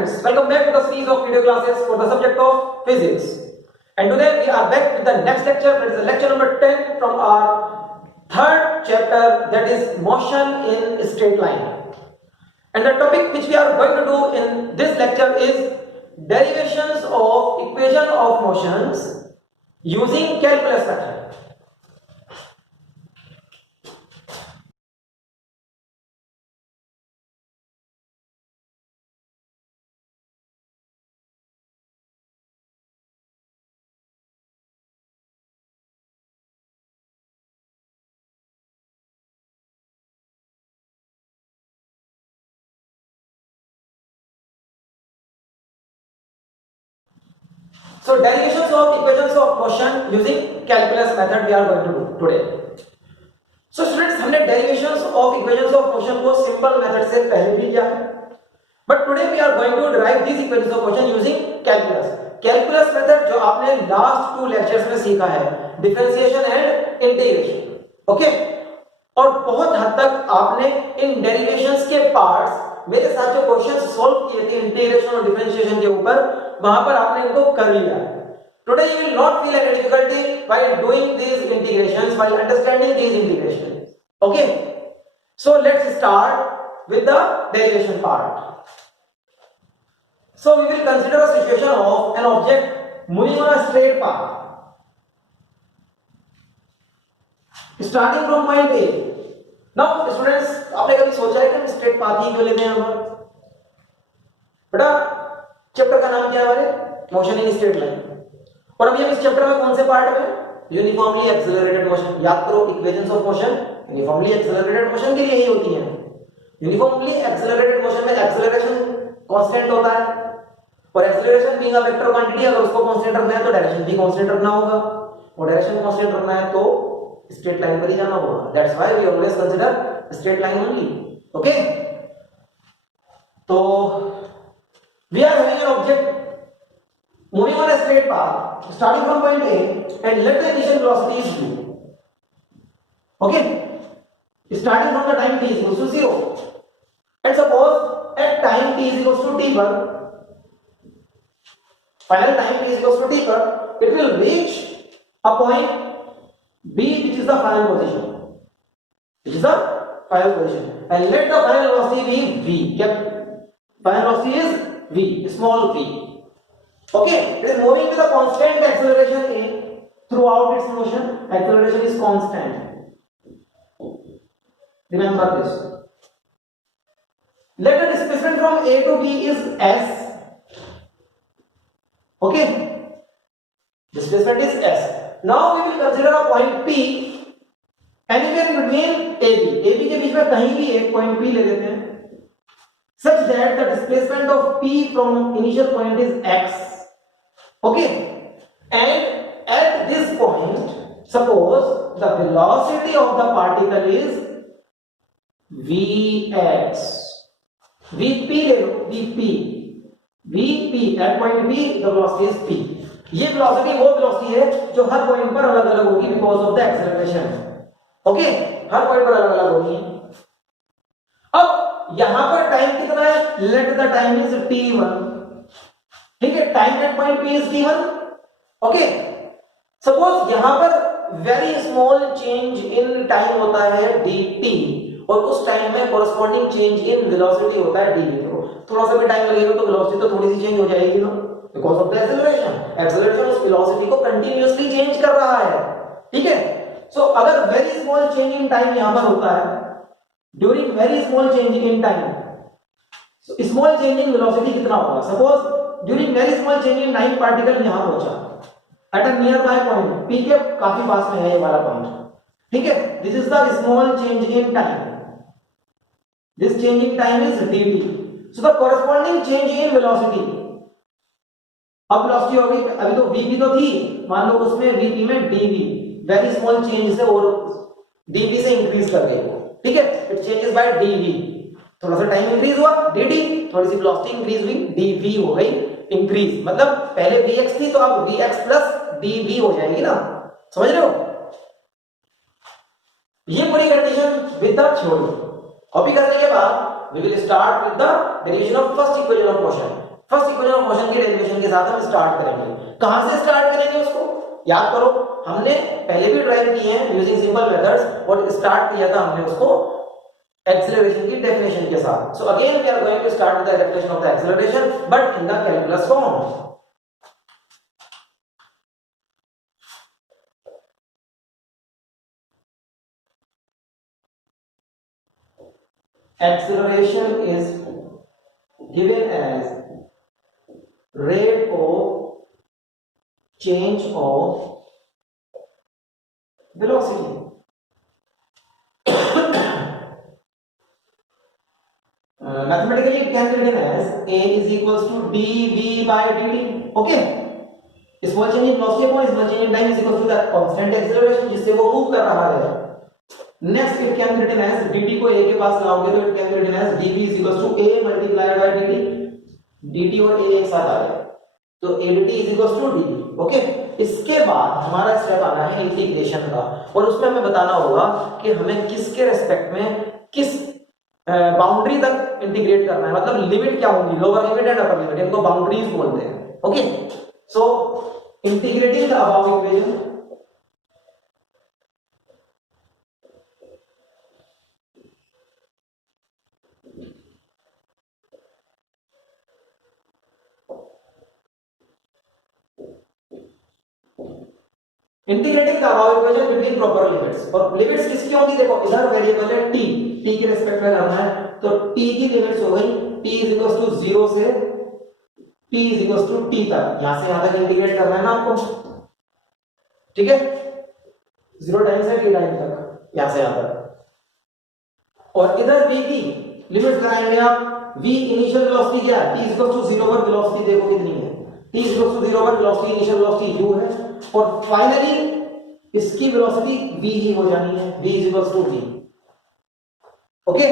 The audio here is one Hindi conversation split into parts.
friends, welcome back to the series of video classes for the subject of physics. And today we are back with the next lecture, that is the lecture number 10 from our third chapter, that is motion in straight line. And the topic which we are going to do in this lecture is derivations of equation of motions using calculus method. So derivations of equations of motion using calculus method we are going to do today. So students, हमने derivations of equations of motion को simple method से पहले भी किया है, but today we are going to derive these equations of motion using calculus. Calculus method जो आपने last 2 lectures में सीखा है, differentiation and integration, okay? और बहुत हद तक आपने इन डेरिवेशंस के पार्ट्स मेरे साथ जो क्वेश्चंस सॉल्व किए थे इंटीग्रेशन और डिफरेंशिएशन के ऊपर, वहां पर आपने इनको कर लिया है. Today you will not feel any difficulty while doing these integrations, while understanding these integrations. Okay, so let's start with the derivation part. So we will consider a situation of an object moving on a straight path starting from point A. Now students, आपने कभी सोचा है कि हम स्ट्रेट पाथ ही क्यों लेते हैं? हम बेटा चैप्टर का नाम क्या है हमारे? Motion in straight line. और अभी हम इस चैप्टर में कौन से पार्ट में? Uniformly accelerated motion. याद करो, equations of motion uniformly accelerated motion के लिए ही होती हैं. यूनिफॉर्मली एक्सेलरेटेड मोशन में एक्सेलरेशन कांस्टेंट होता है, और acceleration being a vector quantity, अगर उसको कांस्टेंट रखना है तो डायरेक्शन भी कांस्टेंट रखना होगा, और डायरेक्शन कांस्टेंट रखना है तो स्ट्रेट लाइन पर ही जाना होगा. That's why we always consider straight line only. Okay, तो we are having an object moving on a straight path starting from point A and let the initial velocity is v. Okay, starting from the time t is equals to 0, and suppose at time t is equals to t पर, final time t is equals to t पर, it will reach a point B which is the final position, and let the final velocity be v. Yep, final velocity is v, small v. Okay, it is moving with a constant acceleration a throughout its motion. Acceleration is constant. Remember this. Let the displacement from A to B is s. Okay, displacement is s. Now we will consider a point P anywhere in between AB. AB के बीच में कहीं भी एक point P ले लेते हैं, such that the displacement of P from initial point is x. Okay, and at this point, suppose the velocity of the particle is vx. vp ले लो, vp at point p the velocity is p. ये velocity वो velocity है जो हर पॉइंट पर अलग अलग होगी because of the acceleration. Okay, her point पर अलग अलग होगी. अब यहां पर टाइम कितना है? let the time is t1. ठीक है, time at point P is t1. Okay, suppose यहां पर very small change in time होता है dt, और उस टाइम में कॉरस्पॉन्डिंग चेंज इन वेलोसिटी होता है dv. थोड़ा सा भी टाइम लगेगा तो वेलोसिटी तो थोड़ी सी चेंज हो जाएगी ना, because of the acceleration. Acceleration उस वेलोसिटी को कंटीन्यूअसली चेंज कर रहा है. ठीक है, सो अगर very small change in time यहां पर होता है during very small change in time, so small change in velocity कितना होगा? Suppose during very small change in time particle यहां पहुंचा at a near by point P के काफी पास में है ये वाला पॉइंट. ठीक है, this is the small change in time. This change in time is dt. So the corresponding change in velocity, अब वेलोसिटी होगी, अभी तो vp तो थी, मान लो उसमें vp में dv वेरी स्मॉल चेंज से और dv से इंक्रीज कर गई. ठीक है, इट चेंजेस बाय dv. थोड़ा सा टाइम इंक्रीज हुआ dt, थोड़ी सी वेलोसिटी इंक्रीज हुई dv हो गई इंक्रीज. मतलब पहले vx थी तो अब vx प्लस dv हो जाएगी ना. समझ रहे हो? ये पूरी condition with the theory copy करने के बाद we will start with the derivation of first equation of motion. First equation of motion के डेरिवेशन के साथ हम स्टार्ट करेंगे। कहां से स्टार्ट करेंगे उसको याद करो, हमने पहले भी ड्राइव किए हैं यूजिंग सिंपल मेथड्स और स्टार्ट किया था हमने उसको एक्सेलरेशन की डेफिनेशन के साथ। So again we are going to start with the definition of the acceleration but in the calculus form. Acceleration is given as rate of change of velocity. Mathematically it can be written as A is equals to dv by dt. Okay, small change in velocity upon small change in time is equals to the constant acceleration जिससे वो मूव कर रहा है। Next it can be written as dt को a के पास लाओगे तो it can be written as dv is equals to a multiplied by dt। dt और a एक साथ आ गया तो a dt is equals to dv। Okay, इसके बाद हमारा स्टेप आना है इंटीग्रेशन का और उसमें हमें बताना होगा कि हमें किसके रेस्पेक्ट में किस बाउंड्री तक इंटीग्रेट करना है, मतलब लिमिट क्या होगी, lower limit and upper limit, इनको बाउंड्रीज बोलते हैं। Okay, so integrating the above equation integrating the above equation between proper limits. और लिमिट्स किसकी होंगी, देखो इधर वेरिएबल है t, t के रिस्पेक्ट में करना है तो t की लिमिट्स हो गई t इज इक्वल टू 0 से t is equal to t तक, यहां से यहां तक इंटीग्रेट करना है ना आपको, ठीक है, 0 टाइम से t टाइम तक, यहां से यहां तक। और इधर v की लिमिट्स लगाएंगे आप, v इनिशियल वेलोसिटी क्या है, t इज इक्वल टू 0 पर वेलोसिटी देखो कितनी है, t इज इक्वल टू 0 पर वेलोसिटी इनिशियल वेलोसिटी u है और फाइनली इसकी वेलोसिटी v ही हो जानी है, v is equal to v। Okay,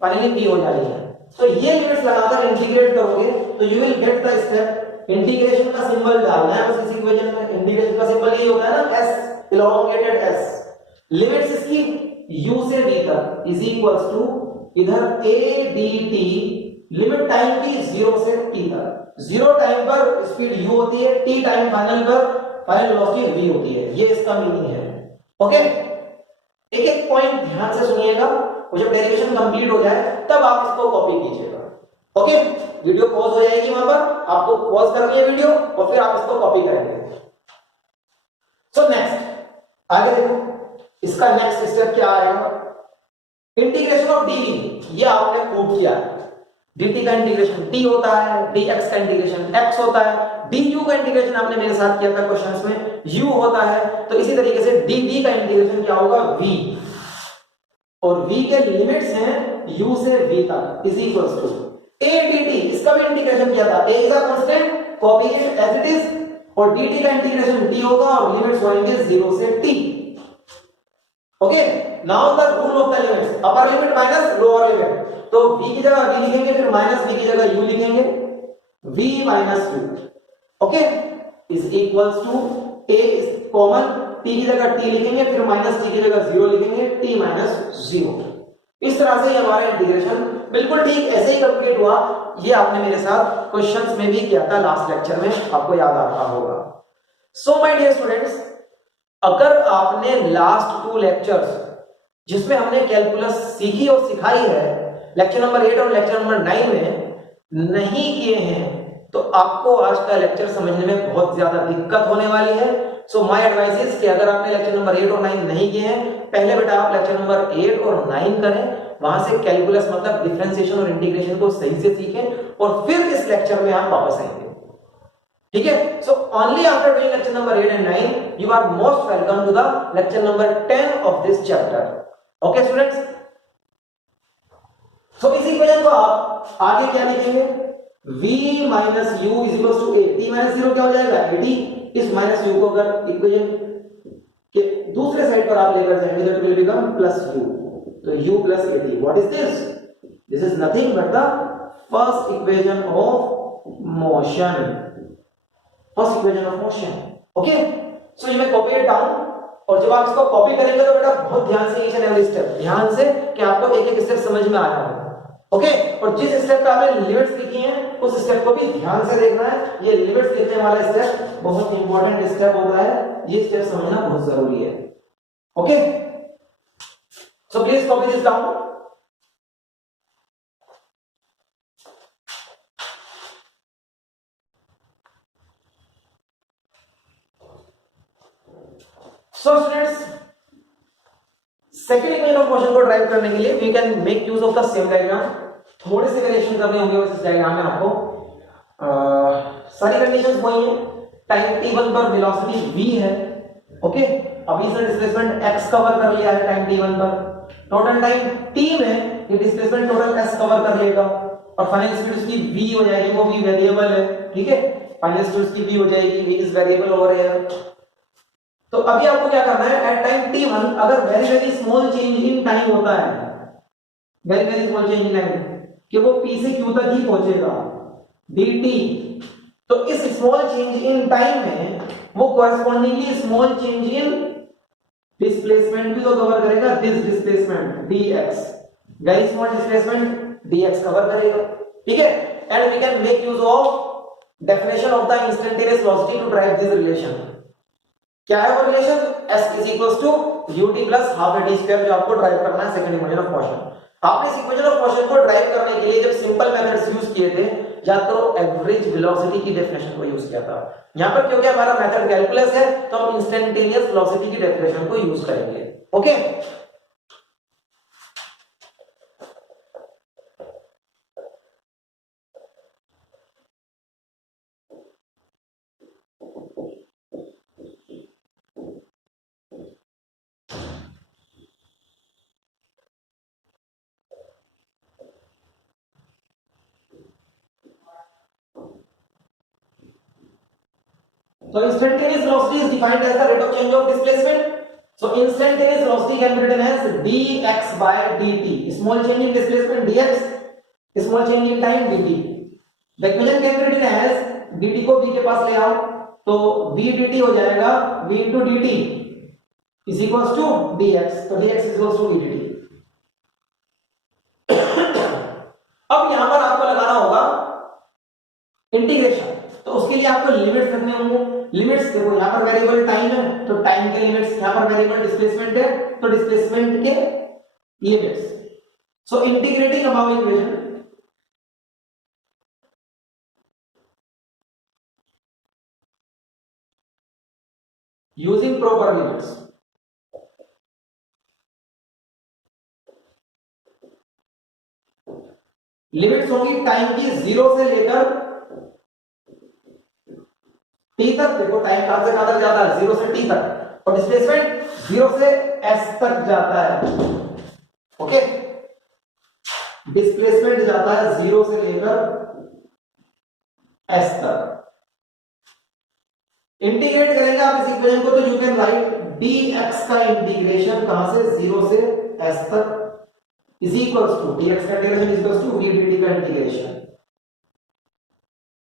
finally v हो जानी है। तो ये लिमिट्स लगाकर इंटीग्रेट करोगे तो you will get the step, integration का सिंबल डालना है बस इस इक्वेशन में। इंटीग्रेशन का सिंबल ये होता है ना s, इलोंगेटेड s। लिमिट्स इसकी u से v तक इज इक्वल्स टू इधर a dt, लिमिट टाइम की 0 से t तक, 0 टाइम पर स्पीड u होती है, t टाइम फाइनल पर फाइनल वेलोसिटी v होती है, ये इसका मीनिंग है। ओके, एक एक पॉइंट ध्यान से सुनिएगा और जब डेरिवेशन कंप्लीट हो जाए तब आप इसको कॉपी कीजिएगा। ओके, वीडियो पॉज हो जाएगी, वहां पर आपको पॉज करनी है वीडियो और फिर आप इसको कॉपी करेंगे। सो नेक्स्ट आगे देखो, इसका नेक्स्ट स्टेप क्या आएगा, इंटीग्रेशन ऑफ dv। ये आपने प्रूव किया है, dt का इंटीग्रेशन t होता है, dx का इंटीग्रेशन x होता है, du का इंटीग्रेशन आपने मेरे साथ किया था क्वेश्चंस में u होता है, तो इसी तरीके से dv का इंटीग्रेशन क्या होगा v, और v के लिमिट्स हैं u से v तक is equals to a dt, इसका भी इंटीग्रेशन किया था, a is a constant, copy it as it is, और dt का इंटीग्रेशन t होगा और लिमिट्स होंगे 0 से t। Okay, now the rule of the limits, upper limit minus lower limit, तो v की जगह v लिखेंगे, फिर माइनस v की जगह u लिखेंगे, v minus u। Okay, is equals to a is common, t की जगह t लिखेंगे, फिर माइनस t की जगह 0 लिखेंगे, t माइनस 0। इस तरह से हमारा इंटीग्रेशन बिल्कुल ठीक ऐसे ही कंप्लीट हुआ। ये आपने मेरे साथ क्वेश्चंस में भी किया था लास्ट लेक्चर में, आपको याद आ रहा होगा। सो माय डियर स्टूडेंट्स, अगर आपने लास्ट 2 लेक्चर्स जिसमें हमने कैलकुलस सीखी और सिखाई है, लेक्चर नंबर 8 और लेक्चर नंबर 9 में नहीं किए हैं तो आपको आज का लेक्चर समझने में बहुत ज्यादा दिक्कत होने वाली है। सो माय एडवाइस इज कि अगर आपने लेक्चर नंबर 8 और 9 नहीं किए हैं, पहले बेटा आप लेक्चर नंबर 8 और 9 करें, वहां से कैलकुलस मतलब डिफरेंशिएशन और इंटीग्रेशन को सही से सीखें और फिर इस लेक्चर में आप वापस आएंगे। ठीक है, so only after doing lecture number 8 and 9 you are most welcome to the lecture number 10 of this chapter. Okay students, so इस इक्वेशन को आप आगे क्या लिखेंगे, v minus u is equal to a, t minus 0 क्या हो जाएगा at, इस माइनस u को अगर इक्वेशन के दूसरे साइड पर आप लेकर जाएंगे तो it will become plus u, तो u plus at, what is this, this is nothing but the first equation of motion, first equation of motion. Okay, so you may copy it down, और जब आप इसको कॉपी करेंगे तो बेटा बहुत ध्यान से ईच एंड एवरी स्टेप, ध्यान से कि आपको एक एक स्टेप समझ में आया हो। ओके और जिस स्टेप पे आपने लिमिट्स लिखी हैं उस स्टेप को भी ध्यान से देखना है। ये लिमिट्स लिखने वाला स्टेप बहुत इंपॉर्टेंट स्टेप होता है, ये स्टेप समझना बहुत जरूरी है। Okay so please copy this down. So students second equation of motion को ड्राइव करने के लिए we can make use of the same diagram. थोड़े से वेरिएशन करने होंगे बस इस डायग्राम में आपको। सारी कंडीशंस वही है। टाइम t1 पर वेलोसिटी v है। ओके अभी से डिस्प्लेसमेंट x कवर कर लिया है टाइम t1 पर। टोटल टाइम t में ये डिस्प्लेसमेंट टोटल s कवर कर लेगा और फाइनल स्पीड उसकी v हो जाएगी, वो भी वेरिएबल है। ठीक है फाइनल स्पीड उसकी v हो जाएगी, v is variable over here. तो अभी आपको क्या करना है, एट टाइम t1 अगर very very small change in time होता है, very very small change in time कि वो p से q तक ही पहुंचेगा dt, तो इस स्मॉल चेंज इन टाइम में वो correspondingly small change in displacement भी तो कवर करेगा, this displacement dx, very small displacement dx cover करेगा। ठीक है and we can make use of definition of the instantaneous velocity to derive this relation. क्या है वो relation, s is equal to ut plus half at square, जो आपको ड्राइव करना है सेकंड इक्वेशन ऑफ मोशन। आपने इस इक्वेशन ऑफ मोशन को ड्राइव करने के लिए जब सिंपल मेथड्स यूज किए थे या तो एवरेज वेलोसिटी की डेफिनेशन को यूज किया था। यहां पर क्योंकि हमारा मेथड कैलकुलस है तो हम इंस्टेंटेनियस वेलोसिटी की डेफिनेशन को यूज करेंगे। Okay so instantaneous velocity is defined as the rate of change of displacement. So instantaneous velocity can be written as dx by dt, small change in displacement dx, small change in time dt. The equation can be written as dt को v के पास ले आओ तो v dt हो जाएगा v into dt is equals to dx, तो dx is equals to v dt। अब यहां पर आपको लगाना होगा इंटीग्रेशन, तो उसके लिए आपको लिमिट्स रखने होंगे। लिमिट्स देखो यहां पर वेरिएबल टाइम है तो टाइम के लिमिट्स, यहां पर वेरिएबल डिस्प्लेसमेंट है तो डिस्प्लेसमेंट के limits. So integrating about equation using proper limits, limits होगी टाइम की 0 से लेकर t तक। देखो टाइम कहां से कहां तक जाता है, 0 से t तक, और डिस्प्लेसमेंट 0 से s तक जाता है। ओके डिस्प्लेसमेंट जाता है 0 से लेकर s तक। इंटीग्रेट करेंगे आप इस इक्वेशन को तो यू कैन राइट dx का इंटीग्रेशन कहां से, 0 से s तक इज इक्वल्स टू dx का integration is equals to v dt का इंटीग्रेशन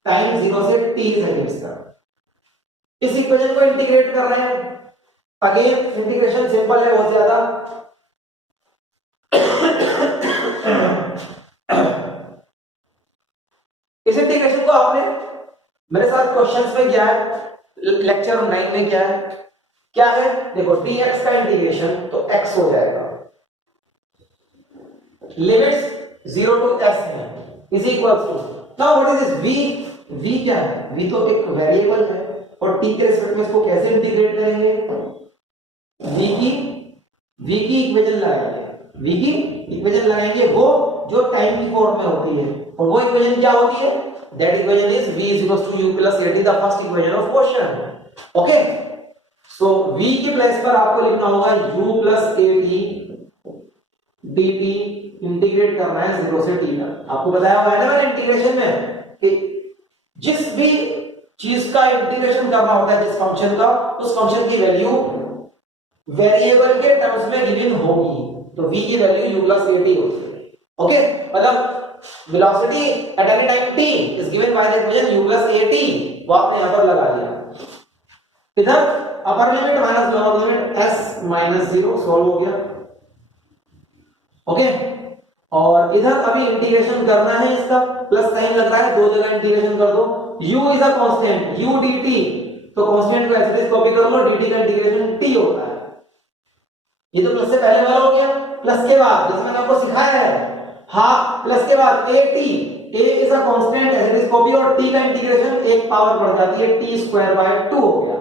टाइम 0 से t सेकंड्स तक। इस इक्वेशन को इंटीग्रेट कर रहे हैं, अगेन इंटीग्रेशन सिंपल है बहुत ज्यादा। इस इंटीग्रेशन को आपने मेरे साथ क्वेश्चंस में किया है, लेक्चर 9 में क्या है देखो dx का इंटीग्रेशन तो x हो जाएगा, लिमिट्स 0 टू s है is equals to, now what is this v क्या है, v तो एक वेरिएबल है और t के रिस्पेक्ट में इसको कैसे इंटीग्रेट करेंगे, v की इक्वेशन लगाएंगे वो जो टाइम की फॉर्म में होती है, और वो इक्वेशन क्या होती है, that equation is v is equals to u plus at, the first equation of motion. Okay so v के प्लेस पर आपको लिखना होगा u plus at dt, integrate करना है 0 से t तक। आपको बताया हुआ है ना मैंने इंटीग्रेशन में कि जिस भी चीज का इंटीग्रेशन करना होता है, जिस फंक्शन का, उस फंक्शन की वैल्यू वेरिएबल के टर्म्स में गिवन होगी, तो v की वैल्यू u plus at होती है। ओके मतलब velocity at any time t is given by the equation u plus at, वो आपने यहां पर लगा दिया। इधर अपर limit minus lower limit s minus 0 solve हो गया। ओके और इधर अभी इंटीग्रेशन करना है इसका, प्लस साइन लग रहा है, दो जगह इंटीग्रेशन कर दो। u is a constant, u dt, तो कांस्टेंट को ऐसे कॉपी करूंगा, dt का इंटीग्रेशन t होता है। ये तो प्लस से पहले वाला हो गया। प्लस के बाद जैसे मैंने आपको सिखाया है, हाफ प्लस के बाद at, a is a constant, ऐसे कॉपी, और t का इंटीग्रेशन एक पावर बढ़ जाती है, t स्क्वायर बाय 2 हो गया।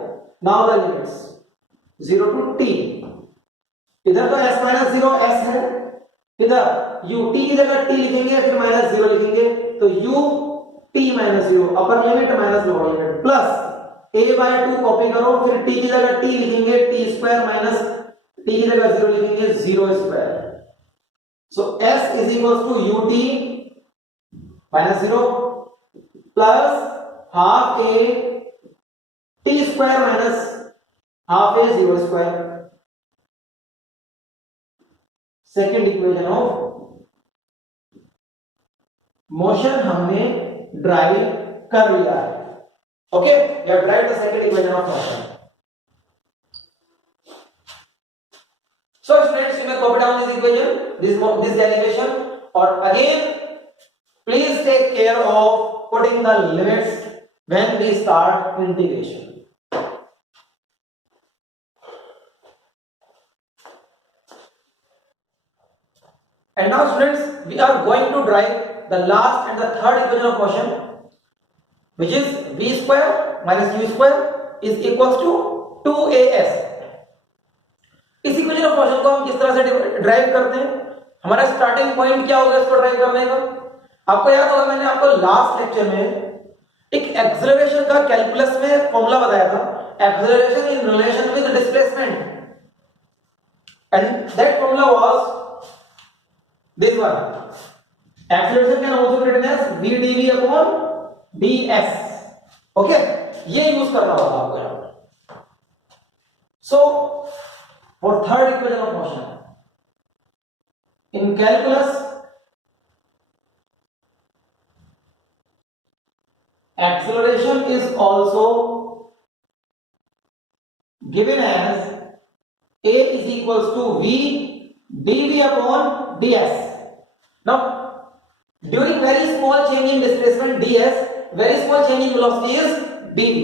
Now the limits 0 to t, इधर तो s माइनस 0 s है, इधर u t की जगह t लिखेंगे, फिर माइनस 0 लिखेंगे, तो u t minus 0 upper limit minus lower limit, plus a by 2 copy करो, फिर t की जगह t लिखेंगे, t स्क्वायर माइनस t की जगह 0 लिखेंगे, 0 square. So s is equal to ut minus 0 plus half a t square minus half a 0 square. Second equation of motion हमने ड्राइव कर लिया है। Okay, we have derive the second equation of motion. So students, you may copy down this equation, this derivation, or again please take care of putting the limits when we start integration. And now students, we are going to derive the last and the third equation of motion, which is v square minus u square is equals to 2as. इस इक्वेशन ऑफ मोशन को हम किस तरह से ड्राइव करते हैं, हमारा स्टार्टिंग पॉइंट क्या होगा इसको ड्राइव करने का? आपको याद होगा मैंने आपको लास्ट लेक्चर में एक एक्सेलरेशन का कैलकुलस में फॉर्मूला बताया था, acceleration in relation with displacement, and that formula was this one. Acceleration can also be written as v dv upon ds. Okay, ये यूज करना होगा आपको यहाँ पर। So for third equation of motion in calculus, acceleration is also given as a is equals to v dv upon ds. Now during very small change in displacement ds, very small change in velocity is dv.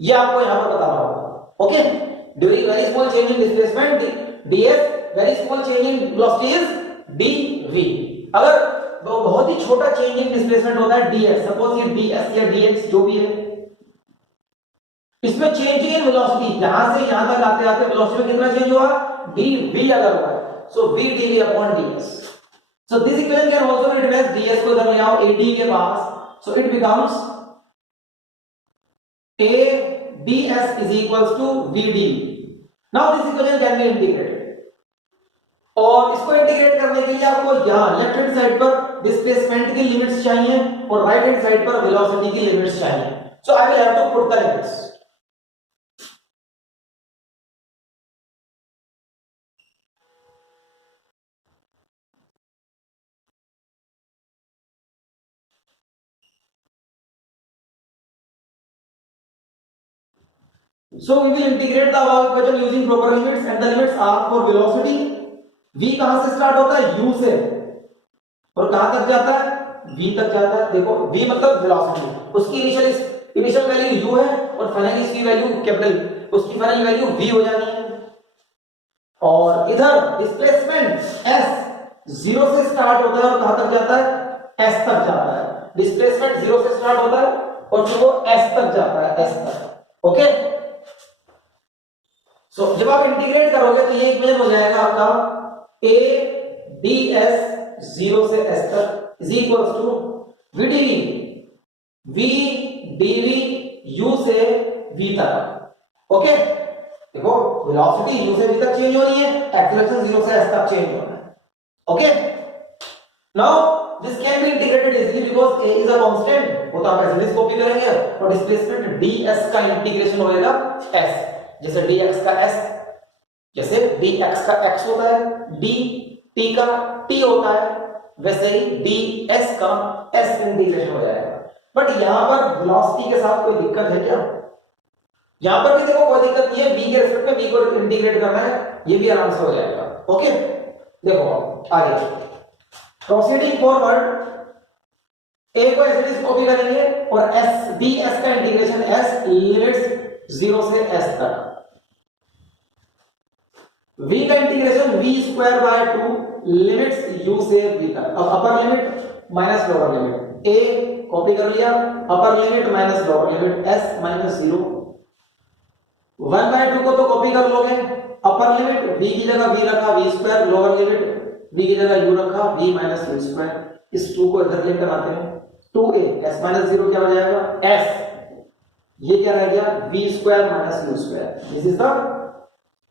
ये आपको यहां पर बताना होगा। Okay, during very small change in displacement ds, very small change in velocity is dv. अगर बहुत ही छोटा चेंज इन डिस्प्लेसमेंट होता है ds, सपोज ये ds या dx जो भी है, इसमें चेंज इन वेलोसिटी यहां से यहां तक आते आते वेलोसिटी में कितना चेंज हुआ, dv अगर हुआ है, so v dv upon ds. So this equation can also be written as ds को इधर ले आओ ad के पास, so it becomes a ds is equals to v dv. Now this equation can be integrated, और इसको इंटीग्रेट करने के लिए आपको यहाँ लेफ्ट हैंड साइड पर डिस्प्लेसमेंट की लिमिट्स चाहिए और राइट हैंड साइड पर वेलोसिटी की लिमिट्स चाहिए। So I will have to put the limits. So we will integrate the above equation using proper limits, and the limits are for velocity. v कहां से स्टार्ट होता है, u से, और कहां तक जाता है, v तक जाता है। देखो v मतलब वेलोसिटी, उसकी इनिशियल वैल्यू u है और फाइनल इसकी वैल्यू कैपिटल, उसकी फाइनल वैल्यू v हो जानी है। और इधर डिस्प्लेसमेंट s 0 से स्टार्ट होता है और कहां तक जाता है, s तक जाता है। डिस्प्लेसमेंट 0 से स्टार्ट होता है और फिर वो s तक जाता है, s तक। ओके, सो जब आप इंटीग्रेट करोगे तो ये इक्वेशन हो जाएगा आपका a ds 0 से s तक is equals to v dv v dv u से v तक। ओके, देखो वेलोसिटी u से v तक चेंज हो रही है, एक्सेलरेशन 0 से s तक चेंज हो रहा है। Okay, now this can be integrated easily because a is a constant, वो तो आप ऐसे कॉपी करेंगे और डिस्प्लेसमेंट ds का इंटीग्रेशन होएगा s, जैसे dx का s, जैसे dx का x होता है, dt का t होता है, वैसे ही ds का s इंटीग्रेशन हो जाएगा। बट यहां पर वेलोसिटी के साथ कोई दिक्कत है क्या? यहां पर भी देखो कोई दिक्कत नहीं है, v के रिस्पेक्ट में v को इंटीग्रेट करना है, ये भी आराम से हो जाएगा। ओके, देखो आगे प्रोसीडिंग फॉरवर्ड, ए को एज इट इज कॉपी करेंगे और एस डी एस का इंटीग्रेशन एस लिमिट्स 0 से एस तक, v का integration v square by 2 limits u से v तक। अब upper limit minus lower limit, a copy कर लिया, upper limit minus lower limit s minus 0, 1 by 2 को तो कॉपी कर लोगे, अपर लिमिट v की जगह v रखा v square, lower limit v की जगह u रखा v माइनस u स्क्वायर। इस 2 को इधर लेकर आते हैं, 2a s माइनस 0 क्या हो जाएगा s, ये क्या रह गया v square minus u square. This is the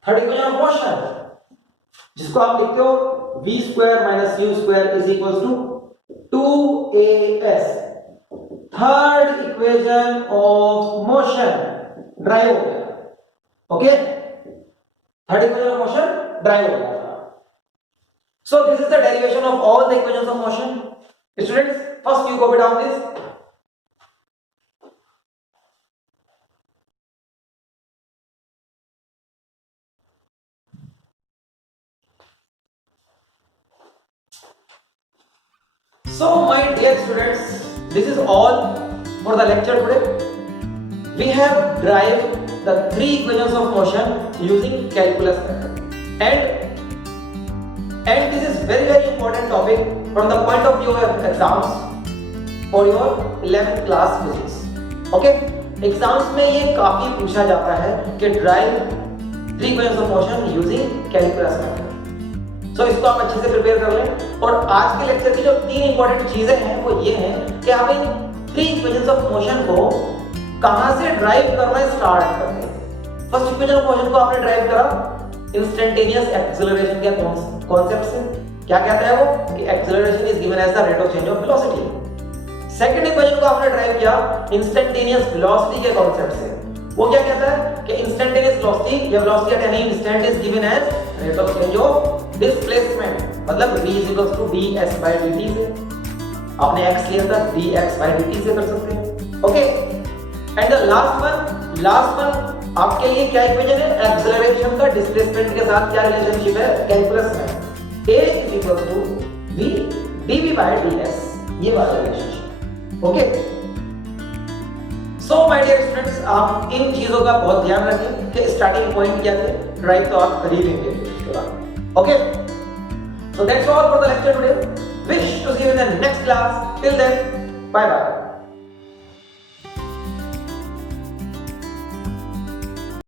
third equation of motion, जिसको आप लिखते हो v square minus u square is equal to 2as। Third equation of motion derive हो गया, okay, third equation of motion derive हो गया। So this is the derivation of all the equations of motion. Students, first you copy down this. So my dear students, this is all for the lecture today. We have derived the three equations of motion using calculus method, and this is very important topic from the point of view of exams for your 11th class physics. Okay, exams में ये काफी पूछा जाता है कि derive three equations of motion using calculus method. सो इसको आप अच्छे से प्रिपेयर कर लें। और आज के लेक्चर की जो तीन इंपॉर्टेंट चीजें हैं वो ये हैं कि आप in three equations of motion को कहां से ड्राइव करना स्टार्ट करते हैं। फर्स्ट इक्वेशन ऑफ मोशन को आपने ड्राइव करा इंस्टेंटेनियस एक्सेलरेशन के कॉन्सेप्ट से। क्या कहता है वो कि acceleration is given as the rate of change of velocity. Second equation को आपने ड्राइव किया इंस्टेंटेनियस वेलोसिटी के कॉन्सेप्ट से। वो क्या कहता है कि इंस्टेंटेनियस वेलोसिटी या velocity at any instant is given as rate of change of displacement, मतलब v is equals to ds by dt से। आपने x लिया था dx by dt से कर सकते हैं, okay. And the last one आपके लिए क्या इक्वेशन है, एक्सेलरेशन का डिस्प्लेसमेंट के साथ क्या रिलेशनशिप है कैलकुलस में, a is equals to v dv by ds, ये वाला relationship, okay. So my dear students, आप इन चीजों का बहुत ध्यान रखें कि स्टार्टिंग पॉइंट क्या थे, ड्राइव तो आप कर ही लेंगे उसके बाद, okay, so that's all for the lecture today. Wish to see you in the next class. Till then, bye bye.